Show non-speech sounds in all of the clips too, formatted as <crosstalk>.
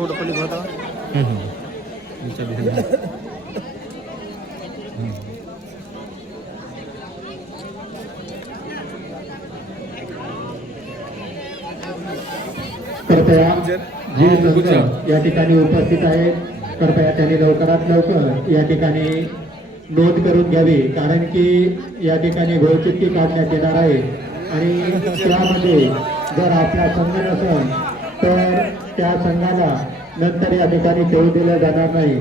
थोडं पहिले होता <laughs> कृपया या ठिकाणी उपस्थित आहेत कृपया त्यांनी लवकरात लवकर या ठिकाणी नोंद करून घ्यावी कारण की या ठिकाणी घोळचित्ती काढण्यात येणार आहे. आणि त्यामध्ये जर आपला संघ नसेल तर त्या संघाला नंतर या ठिकाणी खेळू दिलं जाणार नाही.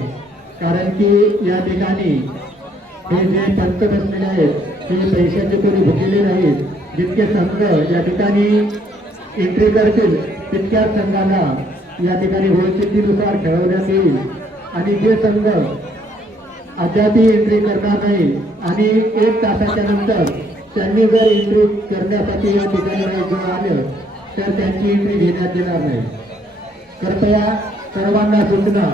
कारण की या ठिकाणी हे जे पंच बसलेले आहेत हे पैशाचे कोणी भुकेले नाहीत. जितके संघ या ठिकाणी एंट्री करतील तितक्याच संघाला या ठिकाणी गोलचित्तीनुसार खेळवण्यात येईल. आणि जे संघ अद्यापही एंट्री करणार नाही आणि एक तासाच्या नंतर त्यांनी जर एंट्री करण्यासाठी या ठिकाणी आलं तर त्यांची एंट्री घेण्यात येणार नाही. कृपया सर्वांना सूचना.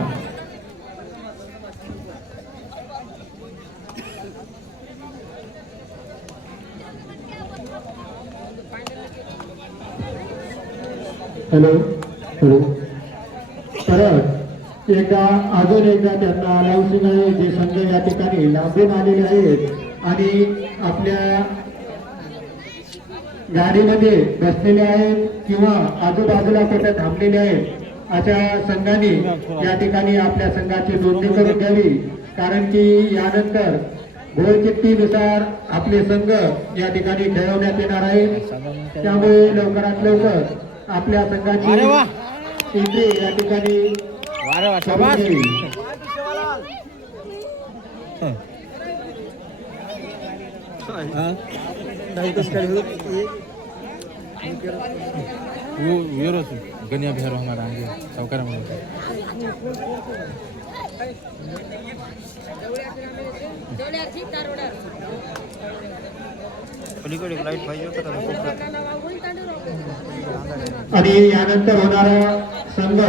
Hello hello. परत एकदा अजून एकदा त्यांना अनाउन्सिंग आहे जे संघ या ठिकाणी लांबून आलेले आहेत आणि आपल्या गाडीमध्ये बसलेले आहेत किंवा आजूबाजूला कुठे थांबलेले आहेत अशा संघाने या ठिकाणी आपल्या संघाची नोंदणी करून घ्यावी. कारण की यानंतर घोळचित्तीनुसार आपले संघ या ठिकाणी खेळवण्यात येणार आहे. त्यामुळे लवकरात लवकर आपल्या संघाची या ठिकाणी वा. वो वेरो गनिया बिहार हमारा आगे। सावकार पलीकडे लाइट पाहिजे होतं आणि यानंतर होणारा संघ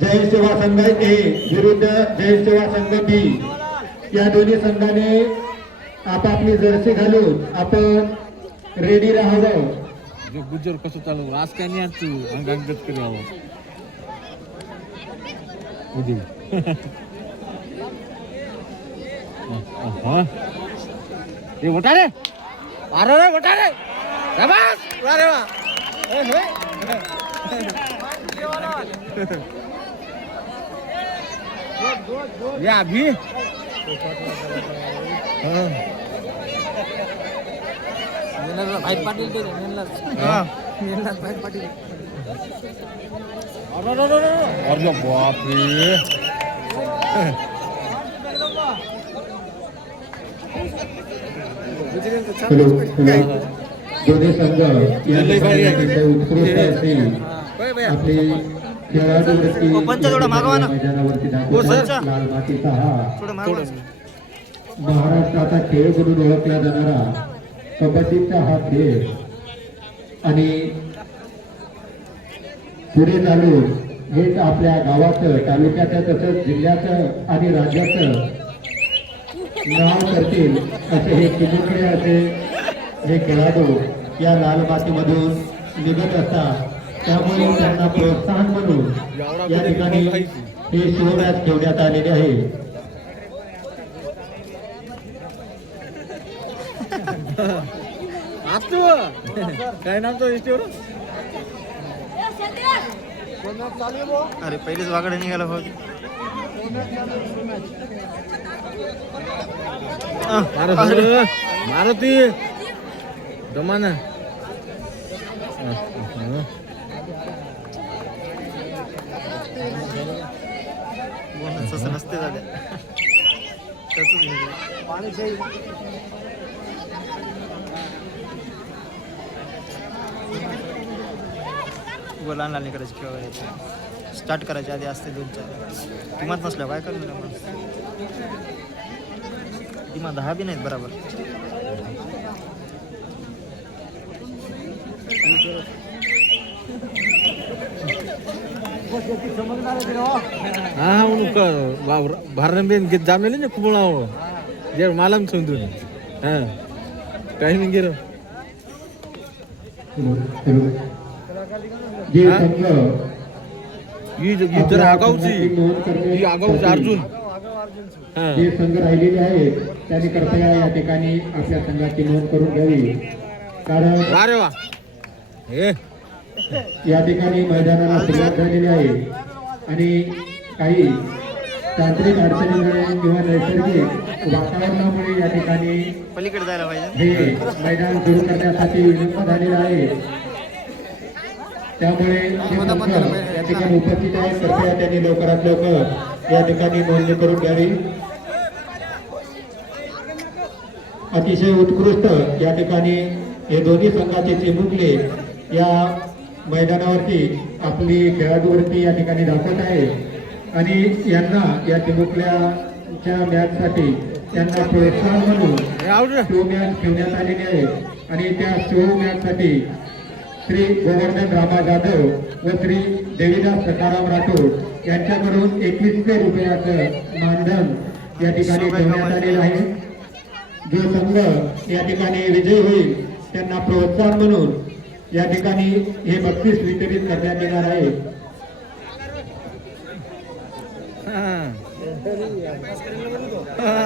जय सेवा संघ ए विरुद्ध जय सेवा संघ बी. या दोन्ही संघाने आपापली जर्सी घालून आपण रेडी राहावं गुजर कसं चालू आज काय नाही आज तू अंग अंगत उदी ये वटा रे अरे रे उठा रे शाबास अरे वा या अभी भाई पाटील ते भाई पाटील अरे बाप रे हॅलो हॅलो दोन्ही संघ या ठिकाणी अतिशय उत्कृष्ट असे आपले खेळाडू वृत्ती पंचा थोडा मागवा ना. मैदानावरती हो, सर. थोडं मागवा महाराष्ट्राचा खेळ म्हणून ओळखला जाणारा कबड्डीचा हा खेळ आणि पुढे चालून हेच आपल्या गावाचं तालुक्याचं तसंच जिल्ह्याचं आणि राज्याचं नाव करतील असे हे चिमुकले असे हे खेळाडू या लाल मातीमधून निघत असतात त्यामुळे त्यांना प्रोत्साहन म्हणून या ठिकाणी हे शिवराज ठेवण्यात आलेले आहे. काय नाम तो अरे पहिलेच वाकडे निघाला भाऊ. मारुती. तसं नसते झाले. लहान लहान करायचे खेळ स्टार्ट करायचे आधी असते दोन चार. किंमत नसल्या काय करणार मग किंमत दहा बी नाहीत बरोबर. हा म्हणून भारत बेन घेत जामले ना कुबळा जे मालम समजून हा. काही नाही गेलं जे हा? संघ ही ही जर आगाऊची. ही आगाऊची अर्जुन. हा. जे संघ राहिलेले आहेत. त्यांनी कृपया या ठिकाणी आपल्या संघाची नोंद करून घ्यावी. कारण वा रे वा. हे. या ठिकाणी मैदानाला सुरुवात झालेली आहे. आणि काही तांत्रिक अडचणीमुळे किंवा नैसर्गिक वातावरणामुळे या ठिकाणी हे मैदान सुरू करण्यासाठी विलंब झालेला आहे. त्यामुळे या ठिकाणी उपस्थित आहेत कृपया त्यांनी लवकरात लवकर या ठिकाणी नोंदणी करून घ्यावी. अतिशय उत्कृष्ट या ठिकाणी हे दोन्ही संघाचे चिमुकले या मैदानावरती आपली खेळाडूवरती या ठिकाणी दाखवत आहे. आणि यांना या चिमुकल्याच्या मॅचसाठी त्यांना प्रोत्साहन म्हणून शो मॅच ठेवण्यात आलेली आहे. आणि त्या शो मॅचसाठी श्री गोवर्धन रामा जाधव व श्री देवीदास सकाराम राठोड यांच्याकडून एकवीसशे रुपयाचं मानधन या ठिकाणी ठेवण्यात आलेलं आहे. जो संघ या ठिकाणी विजयी होईल त्यांना प्रोत्साहन म्हणून या ठिकाणी हे बक्षीस वितरित करण्यात येणार आहे हा. हा.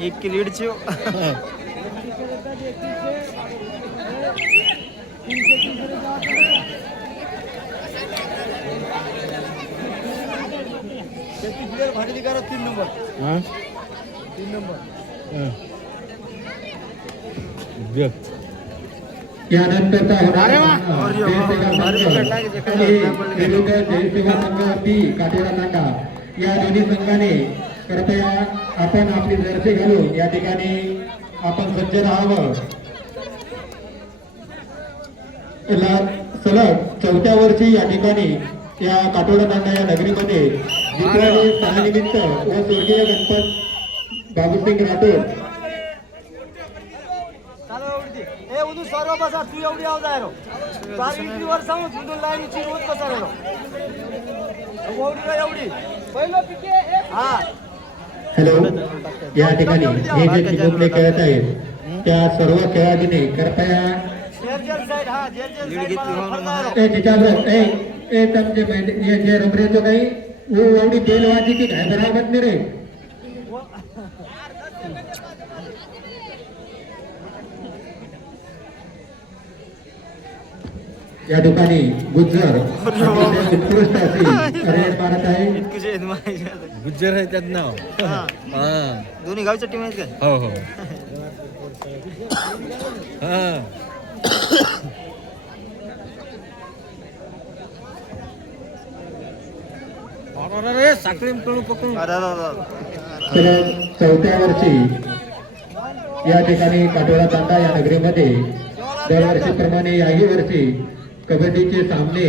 एक की लीड ची तीन नंबर हा? तीन नंबर हा. बघ. यानंतरचा जयसेवा संघ बी काटेरा या दोन्ही संघाने कृपया आपण आपली जर्सी घालून या ठिकाणी आपण सज्ज राहावं सलग चौथ्या वर्षी या ठिकाणी या काटोडा तांडा या नगरीमध्ये दीपावली सणानिमित्त व स्वर्गीय गणपत बाबूसिंग राठोड चालो एवढी ए उदू सर्व बसा तू एवढी आवाज आहे चार इंची वर सांगू रोज बसा रे रो एवढी एवढी. पहिलं पिके हा. हॅलो. या ठिकाणी हे जे चिमुकले खेळत आहेत त्या सर्व खेळाडूंनी कृपया हा? जे काही वो एवढी बेलवाजी की काय बराबर नाही रे? <laughs> या ठिकाणी गुज्जर उत्कृष्ट अशी रेड मारत आहे. गुज्जर आहे त्यात नाव. दोन्ही गावच्या टीम आहेत का? हो हो. हा. अरे, साखळी पकडून पकडून चौथ्या वर्षी या ठिकाणी काटोळा तांडा या नगरीमध्ये दरवर्षीप्रमाणे याही वर्षी कबड्डीचे सामने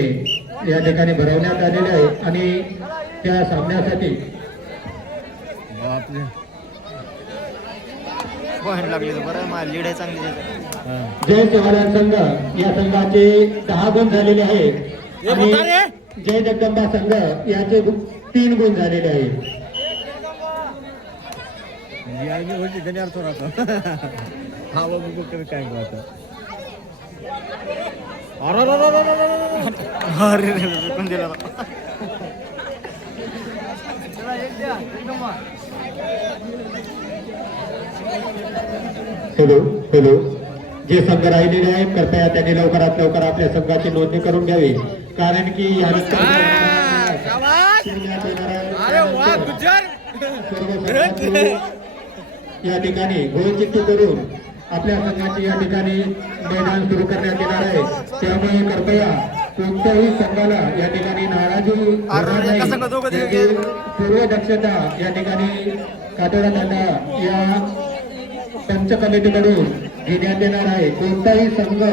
या ठिकाणी भरवण्यात आलेले आहेत आणि त्या सामन्यासाठी. जय शिवालय संघ या संघाचे दहा गुण झालेले आहेत. आणि जय जगदंबा संघ याचे तीन गुण झालेले आहेत. <laughs> काय अरे दिला हॅलो हॅलो. जे संघ राहिलेले आहेत कृपया त्यांनी लवकरात लवकर आपल्या संघाची नोंदणी करून घ्यावी. कारण की या ठिकाणी गोलचित्ती करून आपल्या संघाची या ठिकाणी मैदान सुरू करण्यात येणार आहे. त्यामुळे कृपया कोणत्याही संघाला या ठिकाणी नाराजी पूर्व दक्षता या ठिकाणी तांडा या पंच कमिटीकडून घेण्यात येणार आहे. कोणताही संघ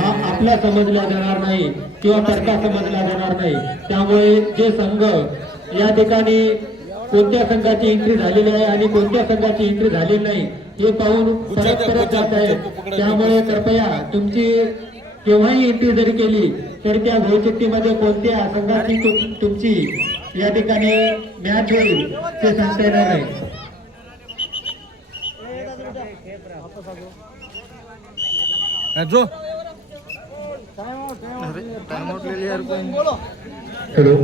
हा आपला समजला जाणार नाही किंवा परका समजला जाणार नाही. त्यामुळे जे संघ या ठिकाणी कोणत्या संघाची एंट्री झालेली आहे आणि कोणत्या संघाची एंट्री झालेली नाही हे पाहून परत परत जात आहेत त्यामुळे कृपया तुमची केव्हाही एंट्री जरी केली तर त्या भविष्यतीमध्ये कोणत्या संघाची तुम- तुमची या ठिकाणी मॅच होईल ते सांगता येणार नाही. हा, जो अरे टाइम आउट कोण बोलो हॅलो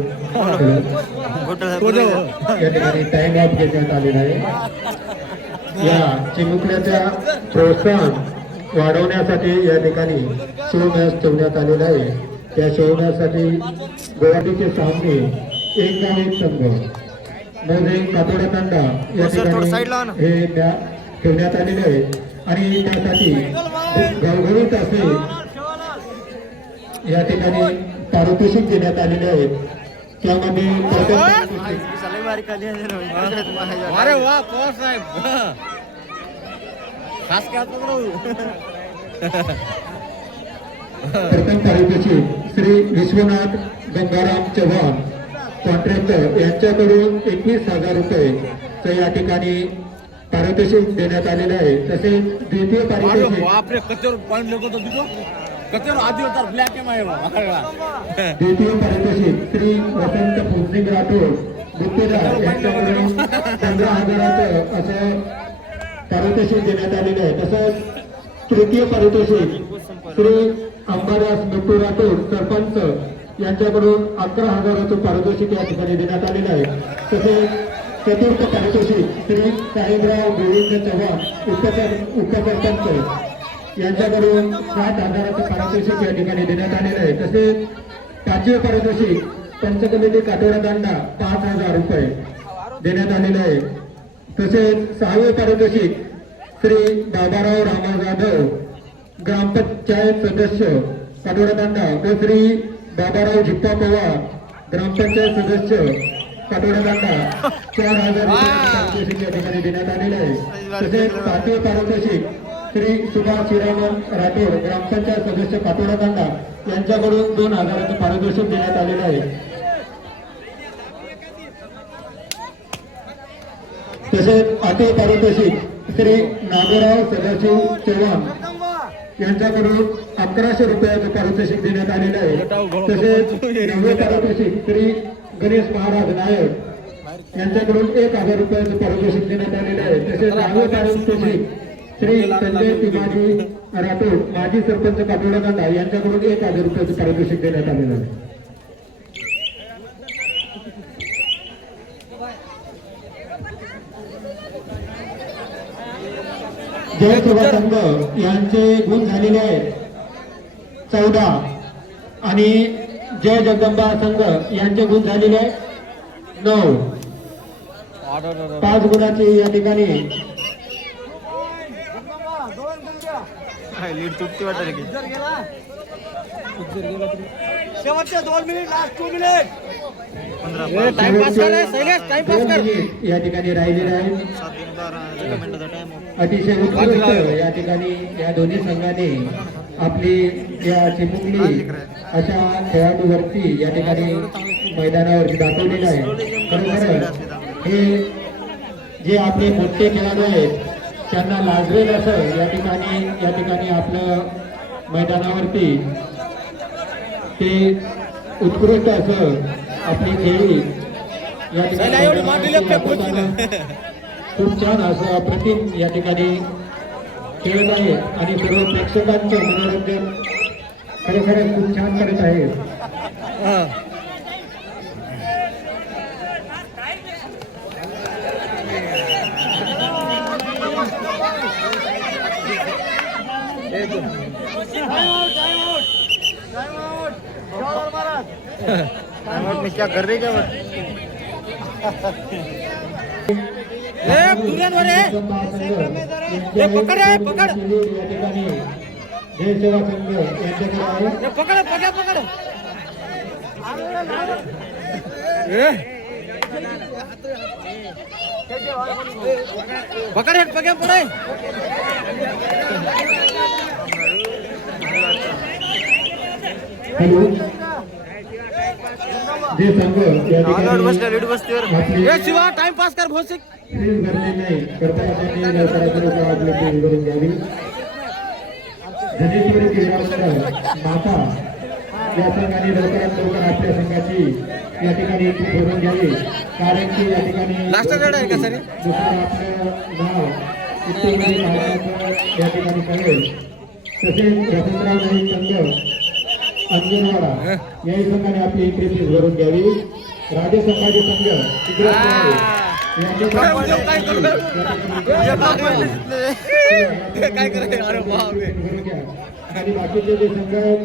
या ठिकाणी टाइम ऑफ घेण्यात आलेला आहे. या चिमुकल्याच्या प्रोत्साहन वाढवण्यासाठी या ठिकाणी शो मॅच ठेवण्यात आलेला आहे. त्या शो मॅचसाठी गुवाहाटीचे सामने एक गाव एक संघ. मध्ये कातोडा तांडा या ठिकाणी ला. हे मॅच ठेवण्यात आलेले आहे. आणि त्यासाठी घवघवीत असे या ठेकाणी पारितोषिक देण्यात आलेले आहेत. त्यामध्ये प्रथम पारितोषिक लय बारीक आली आहे ना. अरे वा पवार साहेब. खास काय पकडू प्रथम पारितोषिक श्री विश्वनाथ गंगाराम चव्हाण कॉन्ट्रॅक्टर यांच्याकडून एकवीस हजार रुपये. या ठिकाणी पारितोषिक देण्यात आलेले आहे. तसेच द्वितीय पारितोषिक कचेवर आधी होता ब्लॅक एम आहे द्वितीय पारितोषिक श्री वसंत फुलसिंग राठोड गुप्तेदार यांच्याकडून पंधरा हजाराचं असं पारितोषिक देण्यात आलेलं आहे. तसंच तृतीय पारितोषिक श्री अंबादास मिट्टू राठोड सरपंच यांच्याकडून अकरा हजाराचं पारितोषिक या ठिकाणी देण्यात आलेलं आहे. तसेच चतुर्थ पारितोषिक श्री साहेबराव गोविंद चव्हाण उपसर उपसरपंच. यांच्याकडून सात हजाराचं पारितोषिक या ठिकाणी देण्यात आलेलं आहे. तसेच पाचवे पारितोषिक पंचकमिटी काटोरा दांडा पाच हजार रुपये देण्यात आलेले आहे. तसेच सहावे पारितोषिक श्री बाबाराव रामा जाधव ग्रामपंचायत सदस्य काटोरा दांडा व श्री बाबाराव झिप्पा पवार ग्रामपंचायत सदस्य काटोरा दांडा चार हजार रुपये पारितोषिक या ठिकाणी देण्यात आलेले आहे. तसेच पाचवे पारितोषिक श्री सुभाष शिरामन राठोड ग्रामपंचायत सदस्य काटोडा तांडा यांच्याकडून दोन हजाराचं पारितोषिक देण्यात आलेलं आहे. तसेच आठवे पारितोषिक श्री नागोराव सदाशिव चव्हाण यांच्याकडून अकराशे रुपयाचं पारितोषिक देण्यात आलेलं आहे. तसेच नववे पारितोषिक श्री गणेश महाराज नायक यांच्याकडून एक हजार रुपयाचं पारितोषिक देण्यात आलेलं आहे. तसेच दहावे पारितोषिक श्री संजय तिमाजी राठोड माजी सरपंच काटोडा कांदा यांच्याकडून एक हजार रुपयाचं पारितोषिक देण्यात आलेलं आहे. जय सेवा संघ यांचे गुण झालेले आहेत. चौदा आणि जय जगदंबा संघ यांचे गुण झालेले आहेत. नऊ. पाच गुणाची या ठिकाणी काय लीड तुटते वाटत की. शेवटचे दोन मिनिट लास्ट टू मिनिट पंधरा टाइमपास कर रे, शैलेश, टाइमपास दोन कर. मिनिट या ठिकाणी राहिलेले आहेत. सात तीन बारा एका मिनिटाचा टाइम अतिशय उत्कृष्ट या ठिकाणी या दोन्ही संघाने आपली या चिमुकली अशा खेळाडूवरती या ठिकाणी मैदानावरती दाखवलेलं आहे. खरोखर हे जे आपले मोठे खेळाडू आहेत त्यांना लाजवेल असं या ठिकाणी या ठिकाणी आपलं मैदानावरती ते उत्कृष्ट असं आपली खेळी या दाखवताना <laughs> खूप छान असं अप्रतिम या ठिकाणी खेळत आहे आणि सर्व प्रेक्षकांचं मनोरंजन खरोखरच खूप छान करत आहे टाइम क्या कर रहे क्या पकड रे, पकड. पकड पकड पकड. ए. पकड हे पकड. पुढे हॅलो. जे संघ शिवा टाइमपास कर भोसिक फीस भरली नाही कृपया त्यांनी लवकरात लवकर आपली फीस भरून घ्यावी धनेश्वरी क्रीडा मंडळ माता या संघाने लवकरात लवकर आपल्या संघाची या ठिकाणी घ्यावी. कारण की या ठिकाणी आपलं नाव इत्यादी नावाचं या ठिकाणी कळेल. तसेच वसंतराव नाईक संघ अंजनवाडा. याही संघाने आपली एंट्री फीस भरून घ्यावी. राजे संभाजी संघ. यांचे संघ- काय करायचं घ्या. आणि बाकीचे जे संघ आहेत